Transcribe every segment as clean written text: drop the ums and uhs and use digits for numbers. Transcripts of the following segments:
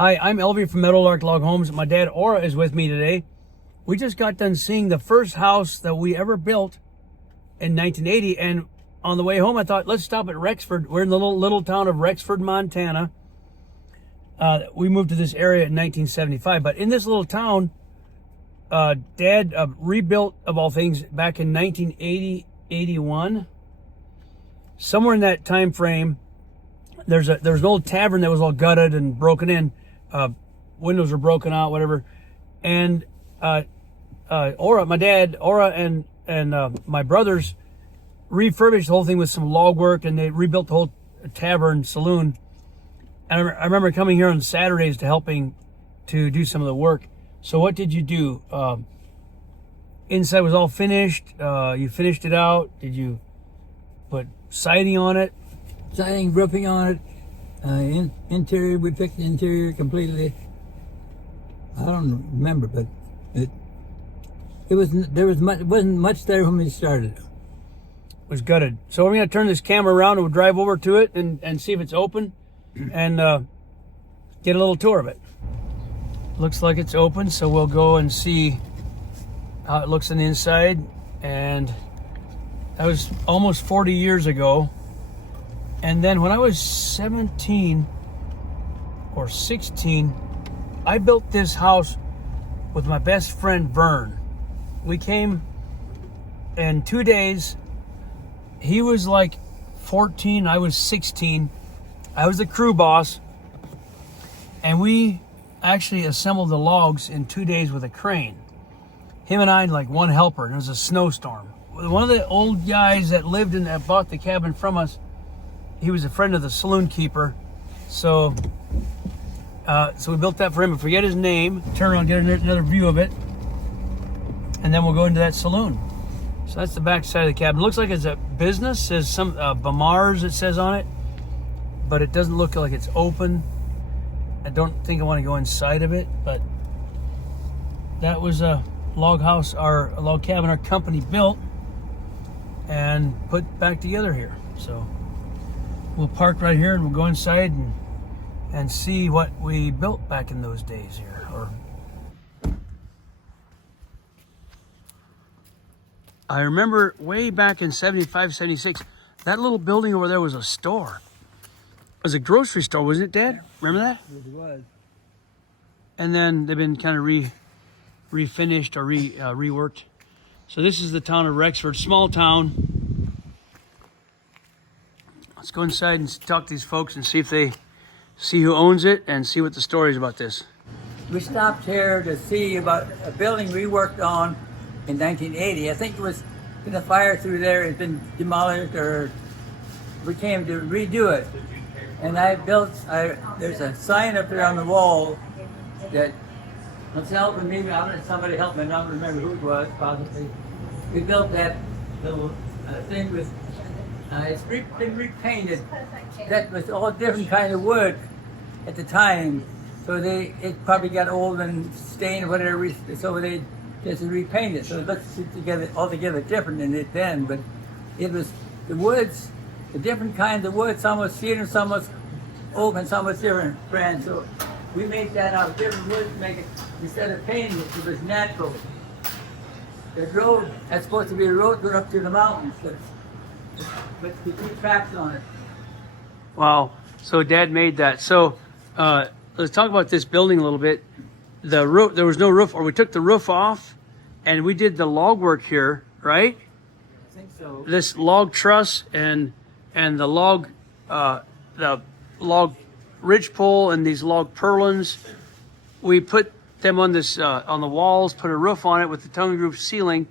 Hi, I'm Elvie from Meadowlark Log Homes. My dad, Aura, is with me today. We just got done seeing the first house that we ever built in 1980, and on the way home, I thought, let's stop at Rexford. We're in the little town of Rexford, Montana. We moved to this area in 1975, but in this little town, Dad rebuilt, of all things, back in 1980, 81. Somewhere in that time frame, there's an old tavern that was all gutted and broken in. Windows were broken out, whatever. And Aura, my dad, and my brothers refurbished the whole thing with some log work, and they rebuilt the whole tavern saloon. And I remember coming here on Saturdays to do some of the work. So what did you do? Inside was all finished. You finished it out. Did you put siding on it? Siding, roofing on it. Interior, we fixed the interior completely. I don't remember, but it wasn't much there when we started. It was gutted. So we're going to turn this camera around and we'll drive over to it and see if it's open and get a little tour of it. Looks like it's open, so we'll go and see how it looks on the inside. And that was almost 40 years ago. And then when I was 17 or 16, I built this house with my best friend, Vern. We came in 2 days. He was like 14, I was 16. I was the crew boss. And we actually assembled the logs in 2 days with a crane. Him and I, like one helper, and it was a snowstorm. One of the old guys that bought the cabin from us, he was a friend of the saloon keeper. So we built that for him. I forget his name. Turn around, get another view of it. And then we'll go into that saloon. So that's the back side of the cabin. It looks like it's a business. There's some Bamars, it says on it. But it doesn't look like it's open. I don't think I want to go inside of it. But that was a log cabin our company built and put back together here. So we'll park right here and we'll go inside and see what we built back in those days here. I remember way back in 75, 76, that little building over there was a store. It was a grocery store, wasn't it, Dad? Remember that? It was. And then they've been kind of refinished or reworked. So this is the town of Rexford, small town. Let's go inside and talk to these folks and see who owns it and see what the story is about this. We stopped here to see about a building we worked on in 1980. I think it was in a fire through there. It's been demolished, or we came to redo it. And there's a sign up there on the wall that, let's help me, I'm gonna have somebody help me, I don't remember who it was, possibly. We built that little thing with, it's been repainted. That was all different kind of wood at the time. So it probably got old and stained or whatever, so they just repainted it. So it looks altogether different than it then, but it was the woods, the different kinds of wood. Some was cedar, some was oak, and some was different brands. So we made that out of different woods to make it, instead of painting it was natural. The road, that's supposed to be a road going up to the mountains, but you put tracks on it. Wow, so Dad made that. So let's talk about this building a little bit. The roof, there was no roof, or we took the roof off and we did the log work here, right? I think so. This log truss and the log ridgepole and these log purlins, we put them on on the walls, put a roof on it with the tongue roof ceiling.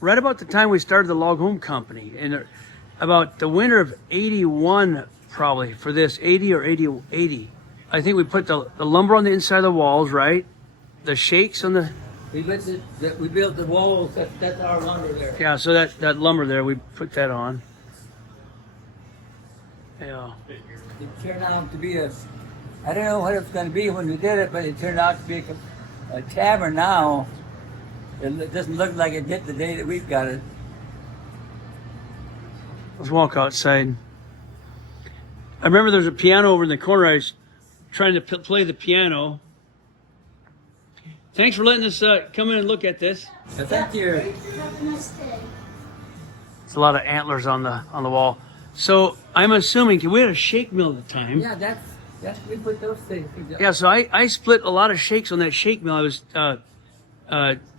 Right about the time we started the log home company, and about the winter of 81, probably for this 80 or 80. I think we put the lumber on the inside of the walls, right? The shakes on the. We built the walls. That's our lumber there. Yeah, so that lumber there, we put that on. Yeah. It turned out to be I don't know what it was going to be when we did it, but it turned out to be a tavern now. It doesn't look like it did the day that we got it. Let's walk outside. I remember there's a piano over in the corner. trying to play the piano. Thanks for letting us come in and look at this. Thank you. It's a lot of antlers on the wall. So I'm assuming we had a shake mill at the time. Yeah, that's we put those things. Yeah, so I split a lot of shakes on that shake mill. I was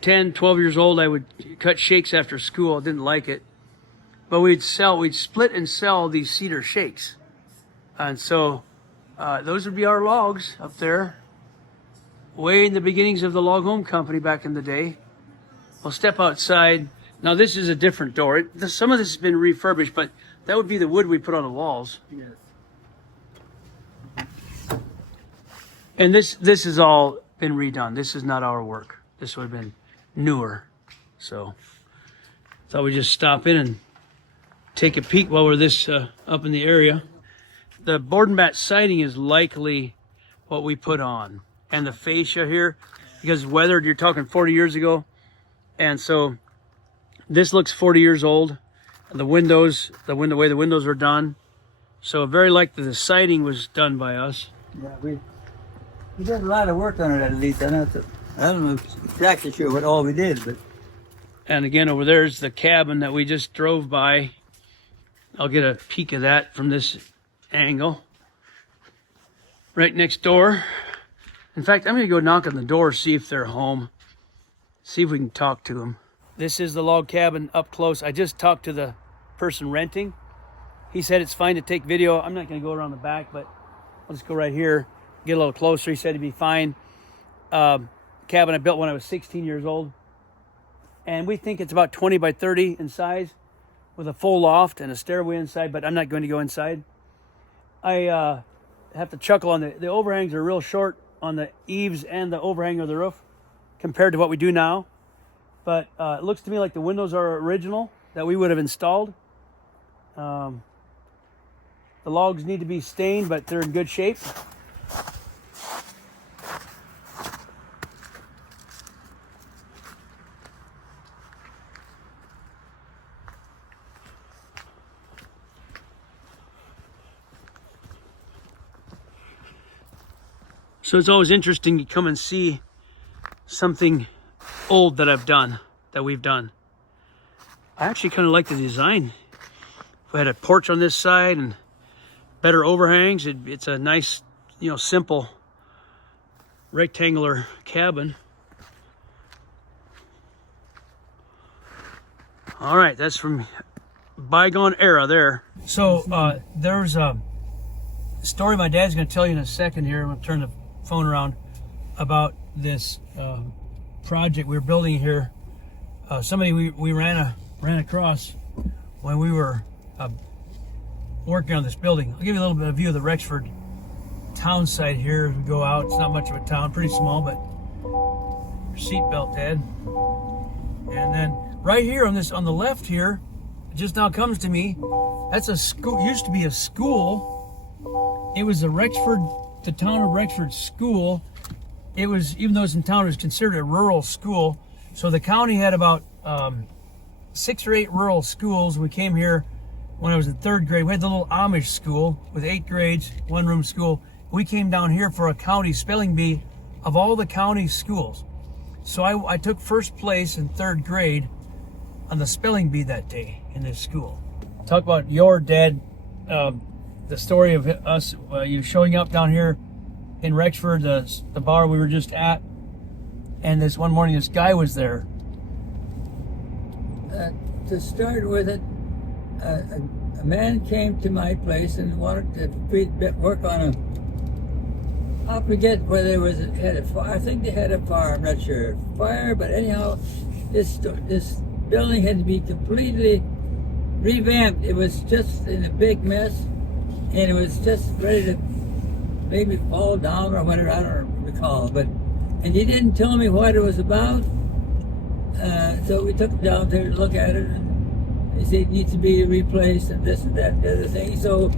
10, 12 years old. I would cut shakes after school. I didn't like it. But we'd split and sell these cedar shakes. And so those would be our logs up there, way in the beginnings of the log home company back in the day. We'll step outside. Now this is a different door. Some of this has been refurbished, but that would be the wood we put on the walls. Yes. And this has all been redone. This is not our work. This would have been newer. So thought we'd just stop in and take a peek while we're this up in the area. The board and bat siding is likely what we put on. And the fascia here, because weathered, you're talking 40 years ago. And so this looks 40 years old. The windows, the way the windows are done. So very likely the siding was done by us. Yeah, we did a lot of work on it at least. I don't know exactly sure what all we did, but. And again, over there's the cabin that we just drove by. I'll get a peek of that from this angle. Right next door. In fact, I'm going to go knock on the door, see if they're home. See if we can talk to them. This is the log cabin up close. I just talked to the person renting. He said it's fine to take video. I'm not going to go around the back, but I'll just go right here, get a little closer. He said it'd be fine. Cabin I built when I was 16 years old. And we think it's about 20 by 30 in size with a full loft and a stairway inside, but I'm not going to go inside. I have to chuckle on the overhangs are real short on the eaves and the overhang of the roof compared to what we do now. But it looks to me like the windows are original that we would have installed. The logs need to be stained, but they're in good shape. So it's always interesting to come and see something old that we've done. I actually kind of like the design. If we had a porch on this side and better overhangs, it's a nice, simple rectangular cabin. All right, that's from bygone era there. So there's a story my dad's going to tell you in a second here. I'm going to turn the phone around about this project we were building here. Somebody we ran across when we were working on this building. I'll give you a little bit of view of the Rexford town site here as we go out. It's not much of a town, pretty small, but seatbelt, Dad. And then right here on the left here, it just now comes to me, that's a school, used to be a school. It was the town of Rexford School. It was, even though it's in town, it was considered a rural school. So the county had about 6 or 8 rural schools. We came here when I was in 3rd grade. We had the little Amish school with 8 grades, 1-room school. We came down here for a county spelling bee of all the county schools. So I took first place in 3rd grade on the spelling bee that day in this school. Talk about your dad, the story of us, you showing up down here in Rexford, the bar we were just at, and this one morning this guy was there. To start with it, a man came to my place and wanted to work on I forget whether it was had a fire. I think they had a fire. I'm not sure fire, but anyhow, this building had to be completely revamped. It was just in a big mess, and it was just ready to maybe fall down or whatever. I don't recall, and he didn't tell me what it was about. So we took it down there to look at it, and he said it needs to be replaced and this and that and the other thing. So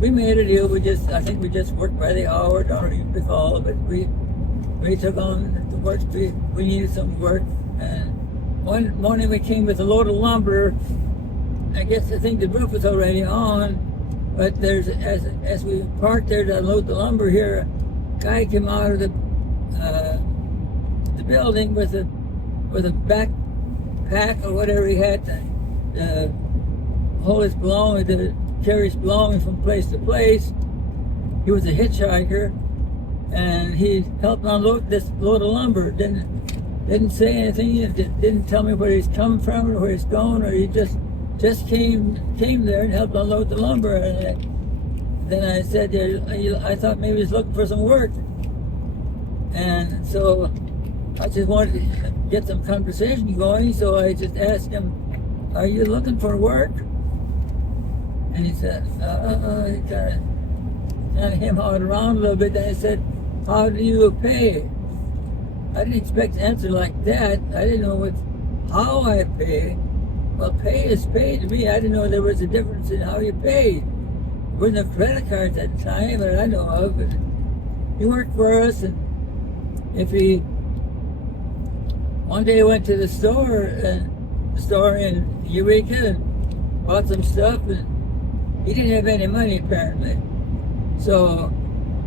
we made a deal. I think we just worked by the hour. I don't even recall, but we took on the work. We needed some work, and one morning we came with a load of lumber. I think the roof was already on, but as we parked there to unload the lumber here, guy came out of the building with a backpack or whatever he had to hold his belongings, to carry his belongings from place to place. He was a hitchhiker, and he helped unload this load of lumber. Didn't say anything. He didn't tell me where he's coming from or where he's going, or he just came there and helped unload the lumber. And then I said, I thought maybe he's looking for some work, and so I just wanted to get some conversation going. So I just asked him, "Are you looking for work?" And he said, he kind of hem-hawed around a little bit. Then I said, "How do you pay?" I didn't expect an answer like that. I didn't know how I pay. Well, pay is pay to me. I didn't know there was a difference in how you paid. There wasn't no credit cards at the time that I know of. But he worked for us, and one day I went to the store in Eureka and bought some stuff, and he didn't have any money apparently. So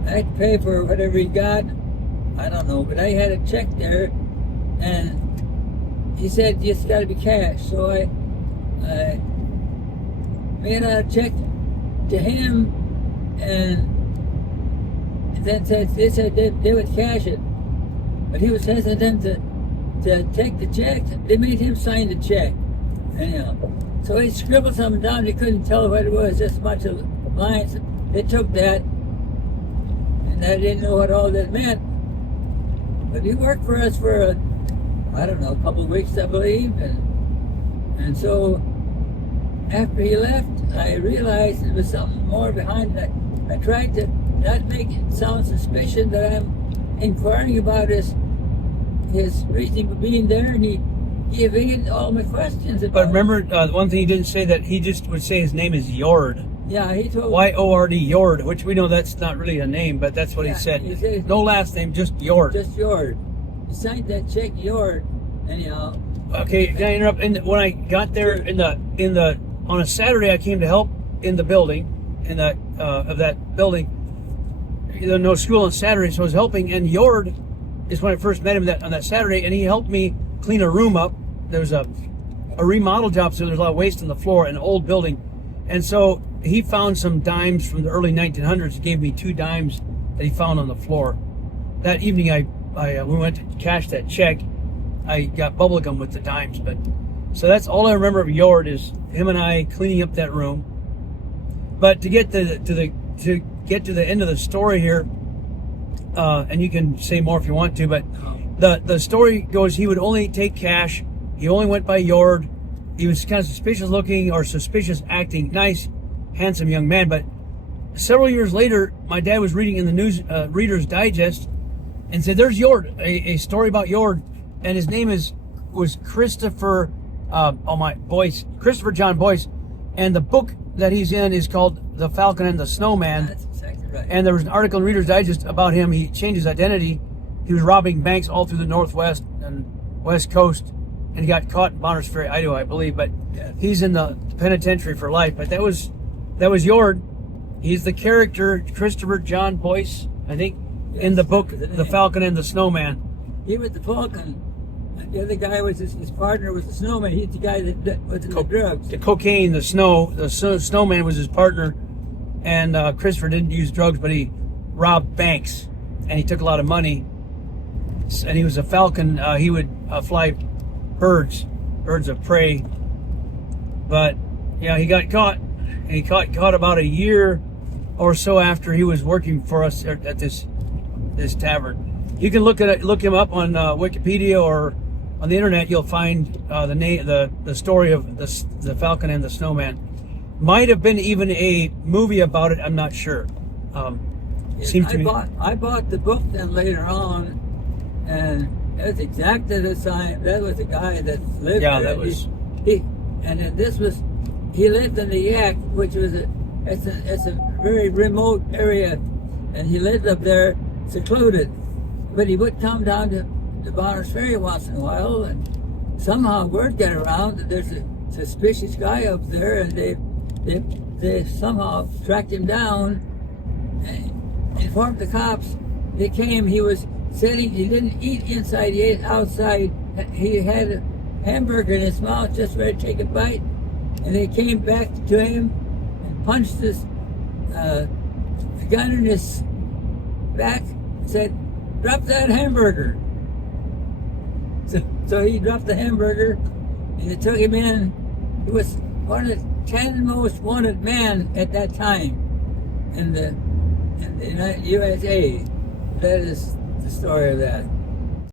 I had to pay for whatever he got. I don't know, but I had a check there, and he said it's got to be cash. So I made out a check to him, and then they said they would cash it, but he was hesitant to take the check. They made him sign the check, anyhow. So he scribbled something down. He couldn't tell what it was, just a bunch of lines. They took that, and I didn't know what all that meant. But he worked for us for a couple of weeks, I believe, and so after he left, I realized there was something more behind that. I tried to not make it sound suspicious that I'm inquiring about his reasoning for being there, and he evaded all my questions. But remember, one thing he didn't say, that he just would say his name is Yord. Yeah, he told Y-O-R-D, Yord, which we know that's not really a name, but that's what he said. No last name, just Yord. Just Yord. He signed that check, Yord. Anyhow. Okay, can I interrupt? And when I got there on a Saturday, I came to help in the building, of that building. There was no school on Saturday, so I was helping. And Yord is when I first met him on that Saturday, and he helped me clean a room up. There was a remodel job, so there's a lot of waste on the floor in an old building, and so he found some dimes from the early 1900s. He gave me 2 dimes that he found on the floor. That evening, we went to cash that check. I got bubble gum with the dimes, so that's all I remember of Yord, is him and I cleaning up that room. But to get to the end of the story here, and you can say more if you want to, but the story goes, he would only take cash. He only went by Yord. He was kind of suspicious looking, or suspicious acting. Nice, handsome young man. But several years later, my dad was reading in the news Reader's Digest and said, "There's Yord, a story about Yord," and his name was Christopher Christopher John Boyce, and the book that he's in is called The Falcon and the Snowman. That's exactly right. And there was an article in Reader's Digest about him. He changed his identity. He was robbing banks all through the Northwest and West Coast, and he got caught in Bonners Ferry, Idaho, I believe. But he's in the penitentiary for life. But that was Yord. He's the character, Christopher John Boyce, I think, in the book The Falcon and the Snowman. He was the Falcon. The other guy was his partner was the Snowman. He's the guy that was in the drugs. The cocaine, the Snowman was his partner, and Christopher didn't use drugs, but he robbed banks, and he took a lot of money. And he was a falcon. He would fly birds of prey. But yeah, he got caught. And he caught about a year or so after he was working for us at this tavern. You can look him up on Wikipedia or on the internet. You'll find the story of the Falcon and the Snowman. Might have been even a movie about it. I'm not sure. I bought the book then later on, and that's exactly the time. That was the guy that lived there. That was. And then he lived in the Yak, which was it's a very remote area, and he lived up there secluded. But he would come down to Bonners Ferry once in a while, and somehow word got around that there's a suspicious guy up there, and they somehow tracked him down and informed the cops they came. He was sitting. He didn't eat inside. He ate outside. He had a hamburger in his mouth, just ready to take a bite, and they came back to him and punched his gun in his back. And said, "Drop that hamburger." So he dropped the hamburger, and they took him in. He was one of the 10 most wanted men at that time in the USA. That is the story of that.